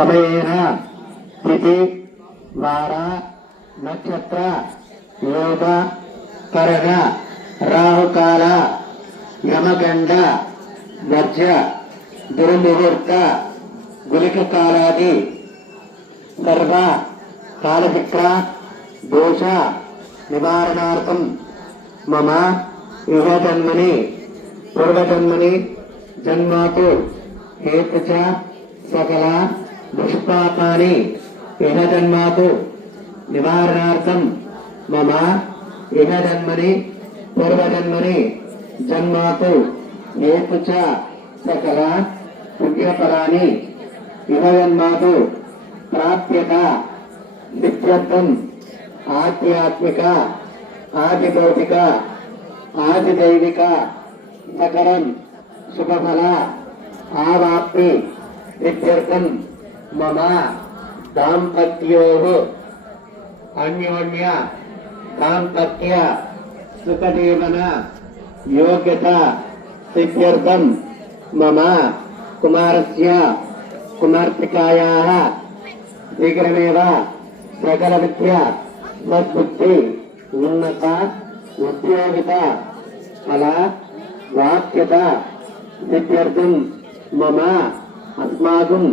సమయేన తిథి వార నక్షత్ర యోగ కరణ రాహుకాల యమగండ వర్జ దుర్ముహూర్త గులిక కాలాది సర్వ కాలచక్ర దోష నివారణార్థం మమ ఇహ జన్మని పూర్వజన్మని జన్మాతు హేతు చ సకల దుష్పాపాని ఇహ జన్మాతు నివారణార్థం మమ ఇహ జన్మని పూర్వజన్మని జన్మాతు హేతు చ సకల పుణ్యఫలాని ఇహ జన్మాతు ప్రాప్యత సిద్ధ్యర్థం ఆధ్యాత్మిక ఆదిభౌతిక ఆదిదైవిక సకలం శుభఫల ఆవాప్తి సిద్ధ్యర్థం మమ దాంపత్యోః అన్యోన్య దాంపత్య సుఖజీవన యోగ్యత సిద్ధ్యర్థం మమ కుమారస్య కుమార్తెకాయాః శీఘ్రమేవ సకల విద్య సద్బుద్ధి ఉన్నత ఉద్యోగిత ఫల వాక్యత సిద్ధ్యర్థం మమ అస్మాకం